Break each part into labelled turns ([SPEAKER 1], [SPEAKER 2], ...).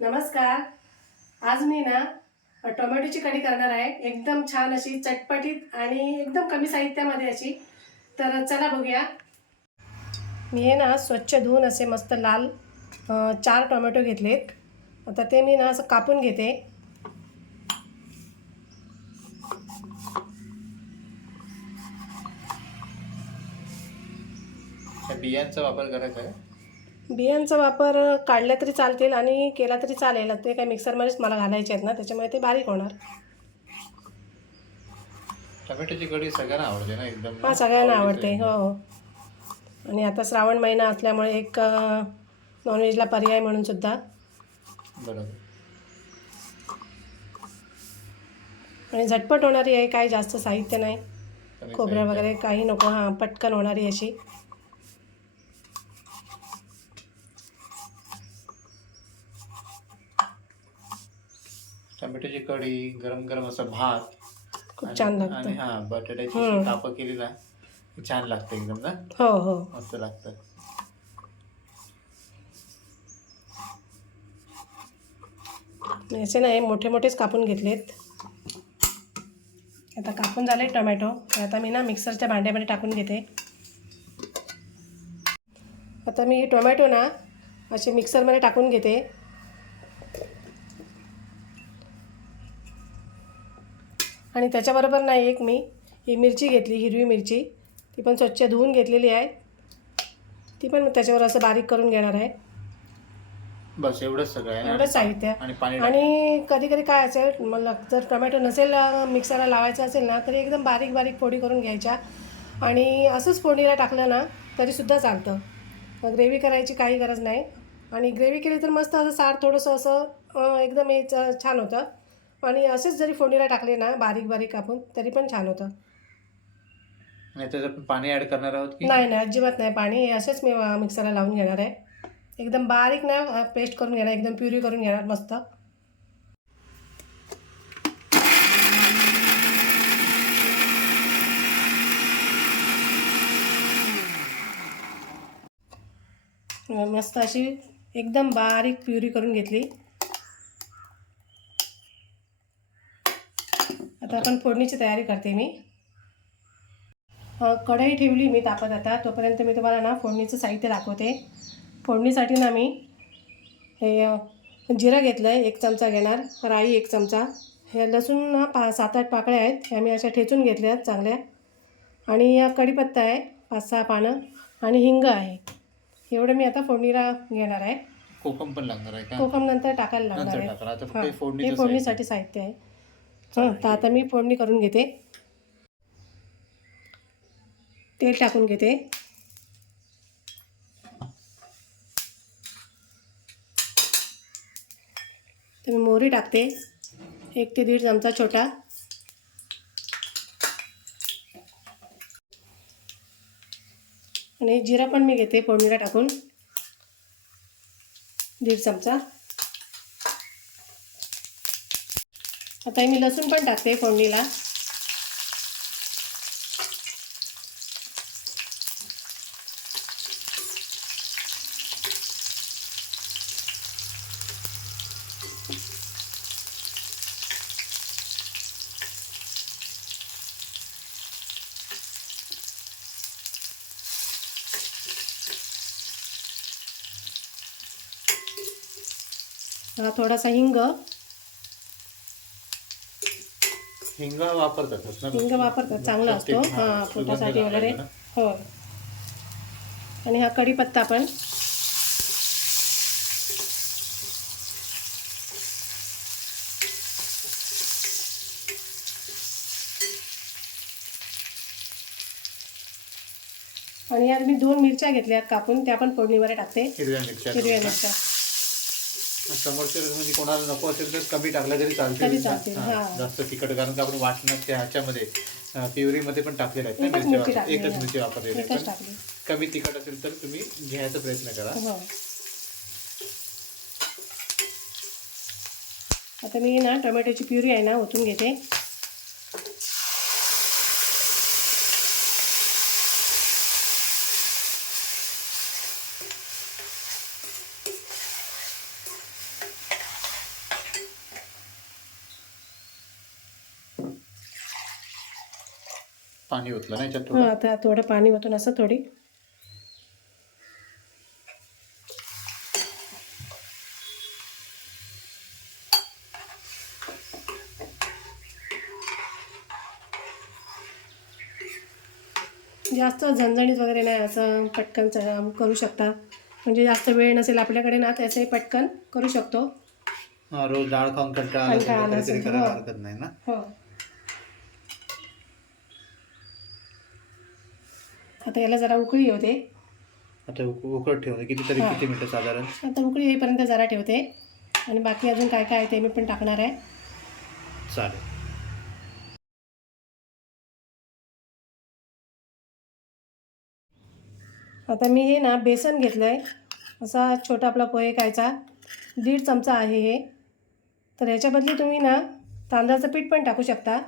[SPEAKER 1] नमस्कार. आज मी ना टोमॅटोची कढी करणार आहे. एकदम छान अशी चटपटीत आणि एकदम कमी साहित्यामध्ये अशी. तर चला बघूया. मी हे ना स्वच्छ धुवून असे मस्त लाल चार टोमॅटो घेतलेत. आता ते मी ना असं कापून घेते.
[SPEAKER 2] बियांचा वापर करायचा आहे.
[SPEAKER 1] बियांचा वापर काढला तरी चालतील आणि केला तरी चालेल. ते काय मिक्सरमध्येच मला घालायचे आहेत ना त्याच्यामुळे ते बारीक होणार.
[SPEAKER 2] टोमॅटोची कढी सगळ्यांना आवडते ना एकदम?
[SPEAKER 1] हा सगळ्यांना आवडते. हो हो. आणि आता श्रावण महिना असल्यामुळे एक नॉनव्हेजला पर्याय म्हणून सुद्धा.
[SPEAKER 2] बरोबर.
[SPEAKER 1] आणि झटपट होणारी आहे काही जास्त साहित्य नाही. खोबरं. वगैरे काही नको हां पटकन होणारी अशी.
[SPEAKER 2] टोमॅटोची कढी गरम गरम असा भात.
[SPEAKER 1] खूप छान
[SPEAKER 2] आणि
[SPEAKER 1] लागतं
[SPEAKER 2] हा बटाट्याची कापं केली ना की छान लागतं एकदम ना?
[SPEAKER 1] हो हो.
[SPEAKER 2] मस्त लागतं.
[SPEAKER 1] असे नाही मोठे मोठेच कापून घेतलेत. आता कापून झाले टोमॅटो. तर आता मी ना मिक्सरच्या भांड्यामध्ये टाकून घेते. आता मी टोमॅटो ना असे मिक्सरमध्ये टाकून घेते. आणि त्याच्याबरोबर ना एक मी. ही मिरची घेतली हिरवी मिरची. ती पण स्वच्छ धुवून घेतलेली आहे. ती पण त्याच्यावर असं बारीक करून घेणार आहे.
[SPEAKER 2] बस एवढंच सगळं
[SPEAKER 1] एवढंच साहित्य.
[SPEAKER 2] आणि
[SPEAKER 1] कधी कधी काय असेल मला जर टोमॅटो नसेल मिक्सरला लावायचं असेल ना तरी एकदम बारीक बारीक फोडी करून घ्यायच्या. आणि असंच फोडणीला टाकलं ना तरीसुद्धा चालतं. ग्रेव्ही करायची काही गरज नाही. आणि ग्रेव्ही केली तर मस्त असं सार थोडंसं असं एकदम हे छान होतं. आणि असेच जरी फोडणीला टाकले ना बारीक बारीक कापून तरी पण छान होतं.
[SPEAKER 2] आपण पाणी ऍड करणार आहोत की?
[SPEAKER 1] नाही नाही अजिबात नाही. पाणी हे असेच मी अ, मिक्सरला लावून घेणार आहे. एकदम बारीक ना पेस्ट करून घेणार एकदम प्युरी करून घेणार मस्त. मस्त अशी एकदम बारीक प्युरी करून घेतली. आता आपण फोडणीची तयारी करते मी. कढई ठेवली मी तापत आता. तोपर्यंत मी तुम्हाला ना फोडणीचं साहित्य दाखवते. फोडणीसाठी ना मी हे जिरं घेतलं आहे एक चमचा घेणार राई एक चमचा. हे लसूण ना पा सात आठ पाकळ्या आहेत ह्या मी अशा ठेचून घेतल्या आहेत चांगल्या. आणि या कढीपत्ता आहे पाच सहा पानं. आणि हिंग आहे. एवढं मी आता फोडणीला घेणार आहे.
[SPEAKER 2] कोकम पण लागणार आहे
[SPEAKER 1] कोकम नंतर टाकायला लागणार आहे. हां फोडणीसाठी साहित्य आहे. हां तर आता मी फोडणी करून घेते. तेल टाकून घेते. तर मी मोहरी टाकते. एक ते दीड चमचा छोटा. आणि जिरा पण मी घेते फोडणीला टाकून. दीड चमचा. आता मी लसूण पण टाकते फोडणीला. हा थोडासा हिंग.
[SPEAKER 2] हिंग वापरतात
[SPEAKER 1] हिंग वापरतात चांगला असतो. हां पोटासाठी वगैरे. हो. आणि हा कढीपत्ता पण. आणि यात मी दोन मिरच्या घेतल्यात कापून त्या पण फोडणीवर टाकते.
[SPEAKER 2] हिरव्या मिरच्या
[SPEAKER 1] हिरव्या
[SPEAKER 2] दोन ना.
[SPEAKER 1] मिरच्या
[SPEAKER 2] समोरच्या म्हणजे कोणाला नको असेल तर कमी टाकलं तरी चालते. जास्त तिखट कारण का आपण वाटण्यात त्या ह्याच्यामध्ये प्युरीमध्ये पण टाकलेलं आहेत ना
[SPEAKER 1] मिरची
[SPEAKER 2] एकच. मिरची वापरलेली आहे. कमी तिखट असेल तर तुम्ही घ्यायचा प्रयत्न करा.
[SPEAKER 1] हो. आता मी ना टोमॅटोची प्युरी आहे ना ओतून घेते.
[SPEAKER 2] पाणी ओतलं ना याच्यात थोडं?
[SPEAKER 1] आता थोडं पाणी ओतून असं थोडी. जास्त झणझणीत वगैरे नाही असं पटकन करू शकता. म्हणजे जास्त वेळ नसेल आपल्याकडे ना त्याचंही पटकन करू शकतो.
[SPEAKER 2] हा रोज डाळ खाऊन कंटाळा आला तर करायला
[SPEAKER 1] हो.
[SPEAKER 2] हरकत नाही ना?
[SPEAKER 1] हो. आता याला जरा उकळी होते
[SPEAKER 2] आता उक- उकळत ठेवणे कितीतरी
[SPEAKER 1] हा.
[SPEAKER 2] किती मिनिटं साधारण?
[SPEAKER 1] आता उकळी येईपर्यंत जरा ठेवते. आणि बाकी अजून काय काय आहे ते मी पण टाकणार आहे.
[SPEAKER 2] चालेल.
[SPEAKER 1] आता मी हे ना बेसन घेतलं आहे असा छोटा आपला पोहे खायचा. दीड चमचा आहे हे. तर ह्याच्या बदली तुम्ही ना तांदळाचं पीठ पण टाकू शकता.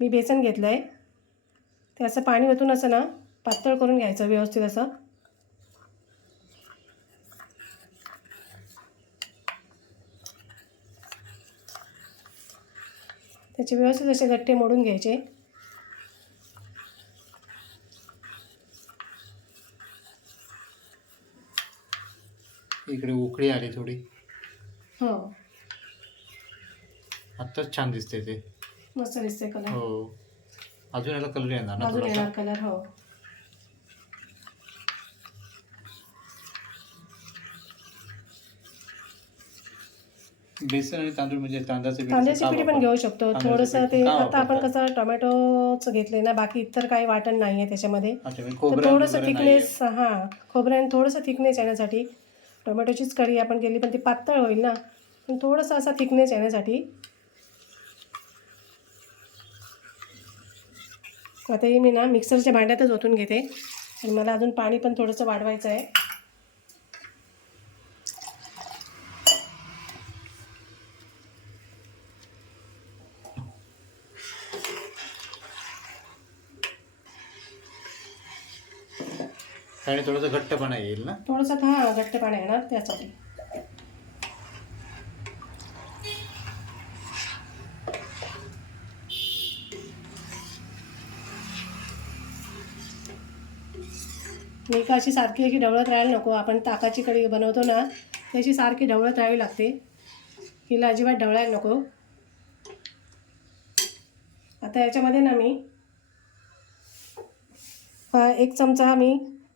[SPEAKER 1] मी बेसन घेतलं आहे ते असं पाणी ओतून असं ना पातळ करून घ्यायचं व्यवस्थित असं. त्याचे व्यवस्थित असे गट्टे मोडून घ्यायचे.
[SPEAKER 2] इकडे उकळी आली थोडी.
[SPEAKER 1] हो.
[SPEAKER 2] आत्ताच छान दिसते ते.
[SPEAKER 1] मस्त दिसते कलर
[SPEAKER 2] हो. अजून याला कलर येणार ना
[SPEAKER 1] अजून
[SPEAKER 2] थोडासा?
[SPEAKER 1] येणार कलर हो.
[SPEAKER 2] बेसन आणि तांदूळ म्हणजे तांदळाचे का
[SPEAKER 1] पिठी पण? घेऊ शकतो
[SPEAKER 2] तांदळाचं
[SPEAKER 1] थोडंसं ते आता आपण? कसं टोमॅटोच घेतले ना बाकी इतर काही वाटण नाही आहे त्याच्यामध्ये
[SPEAKER 2] अच्छा म्हणजे
[SPEAKER 1] तर थोडंसं. थिकनेस हां खोबऱ्याने थोडंसं थिकनेस येण्यासाठी टोमॅटोचीच कढी आपण केली पण ती पातळ होईल ना पण थोडंसं असा थिकनेस येण्यासाठी आता हे मी ना मिक्सरच्या भांड्यातच ओतून घेते आणि मला अजून पाणी पण थोडंसं वाढवायचं आहे
[SPEAKER 2] आणि थोडंसं घट्टपणा येईल ना?
[SPEAKER 1] थोडंसं हा घट्ट पाणी येणार त्यासाठी. मी का अशी सारखी अशी ढवळत राहायला नको आपण ताकाची कढी बनवतो ना त्याची सारखी ढवळत राहावी लागते. हिला अजिबात ढवळायला नको. आता याच्यामध्ये ना मी एक चमचा मी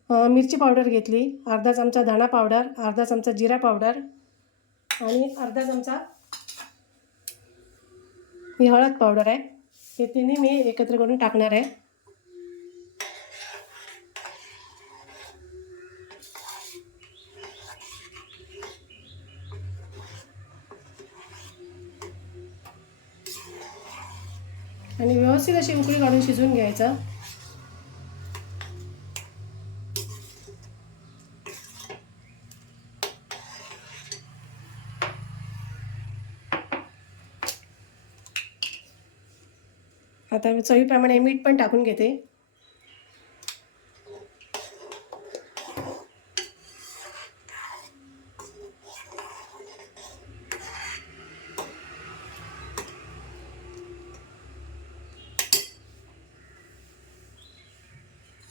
[SPEAKER 1] मिरची पावडर घेतली अर्धा चमचा धणा पावडर अर्धा चमचा जिरा पावडर आणि अर्धा चमचा ही हळद पावडर आहे. हे तिन्ही मी एकत्र करून टाकणार आहे. आणि व्यवस्थित अशी उकळी काढून शिजवून घ्यायचं. आता मी चवीप्रमाणे मीठ पण टाकून घेते.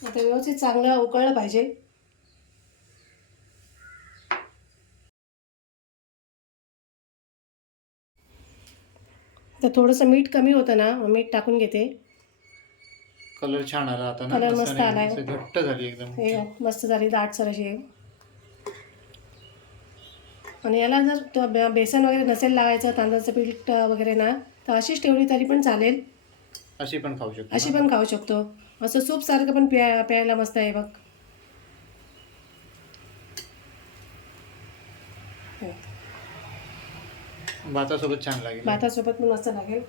[SPEAKER 1] आता व्यवस्थित चांगलं उकळलं पाहिजे. तर थोडंसं मीठ कमी होतं ना मग मीठ टाकून घेते
[SPEAKER 2] कलर छान आला आता ना
[SPEAKER 1] Color
[SPEAKER 2] मस्त
[SPEAKER 1] आलाय.
[SPEAKER 2] असं घट्ट झाली एकदम
[SPEAKER 1] हे मस्त झाली दाटसर अशी आणि याला जर तो बे- बेसन वगैरे नसेल लावायचं तांदळाचं पीठ अं, वगैरे ना तर अशीच ठेवली तरी पण चालेल
[SPEAKER 2] अशी पण खाऊ शकतो
[SPEAKER 1] अशी
[SPEAKER 2] ना?
[SPEAKER 1] पण खाऊ शकतो असं सूप सारखं पण प्या प्यायला मस्त आहे बघ हे.
[SPEAKER 2] भातासोबत छान लागेल.
[SPEAKER 1] भातासोबत पण मस्त लागेल.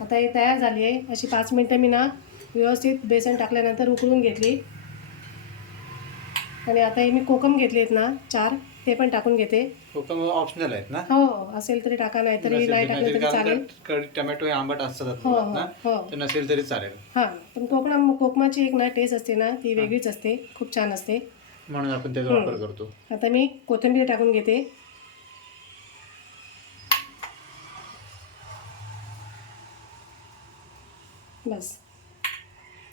[SPEAKER 1] आता ही तयार झाली आहे. अशी पाच मिनटं मी ना व्यवस्थित बेसन टाकल्यानंतर उकळून घेतली. आणि आता हे मी कोकम घेतले आहेत ना चार ते पण टाकून घेते.
[SPEAKER 2] कोकम ऑप्शनल आहेत ना?
[SPEAKER 1] हो असेल तरी टाका नाही तरी नाही टाकलं तरी चालेल.
[SPEAKER 2] टोमॅटो हे आंबट असतात
[SPEAKER 1] हो हो
[SPEAKER 2] ना?
[SPEAKER 1] हो
[SPEAKER 2] तर नसेल तरी चालेल.
[SPEAKER 1] हां पण कोकणा कोकमाची एक ना टेस्ट असते ना ती वेगळीच असते. खूप छान असते.
[SPEAKER 2] म्हणून आपण त्याचा वापर करतो.
[SPEAKER 1] आता मी कोथिंबीर टाकून घेते. बस.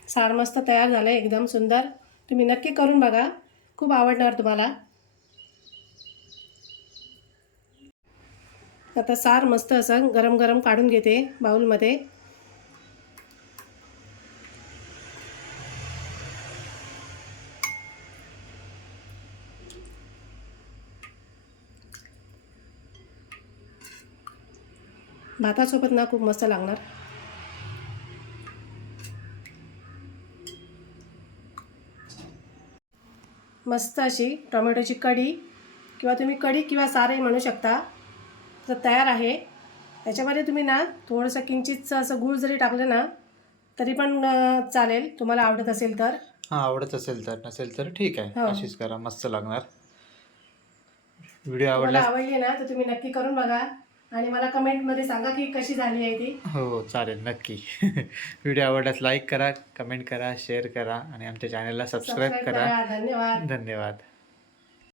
[SPEAKER 1] सार मस्त तयार झालं आहे एकदम सुंदर. तुम्ही नक्की करून बघा. खूप आवडणार तुम्हाला. आता सार मस्त असं गरम गरम काढून घेते बाऊलमध्ये भातासोबत ना खूप मस्त लागणार. मस्त अशी टोमॅटोची कढी किंवा तुम्ही कढी किंवा सारही म्हणू शकता तर तयार आहे. याच्यामध्ये तुम्ही ना थोडंसं किंचितचं असं गूळ जरी टाकलं ना तरी पण चालेल. तुम्हाला आवडत असेल तर.
[SPEAKER 2] हां आवडत असेल तर. नसेल तर ठीक आहे.
[SPEAKER 1] हो.
[SPEAKER 2] अशीच करा. मस्त लागणार. व्हिडिओ आवडल्यास
[SPEAKER 1] आवडली ना तर तुम्ही नक्की करून बघा. आणि मला कमेंटमध्ये सांगा की कशी झाली आहे ती.
[SPEAKER 2] हो चालेल नक्की. व्हिडिओ आवडल्यास लाईक करा कमेंट करा शेअर करा आणि आमच्या चॅनलला सबस्क्राईब
[SPEAKER 1] सबस्क्राईब
[SPEAKER 2] करा.
[SPEAKER 1] करा धन्यवाद.
[SPEAKER 2] धन्यवाद.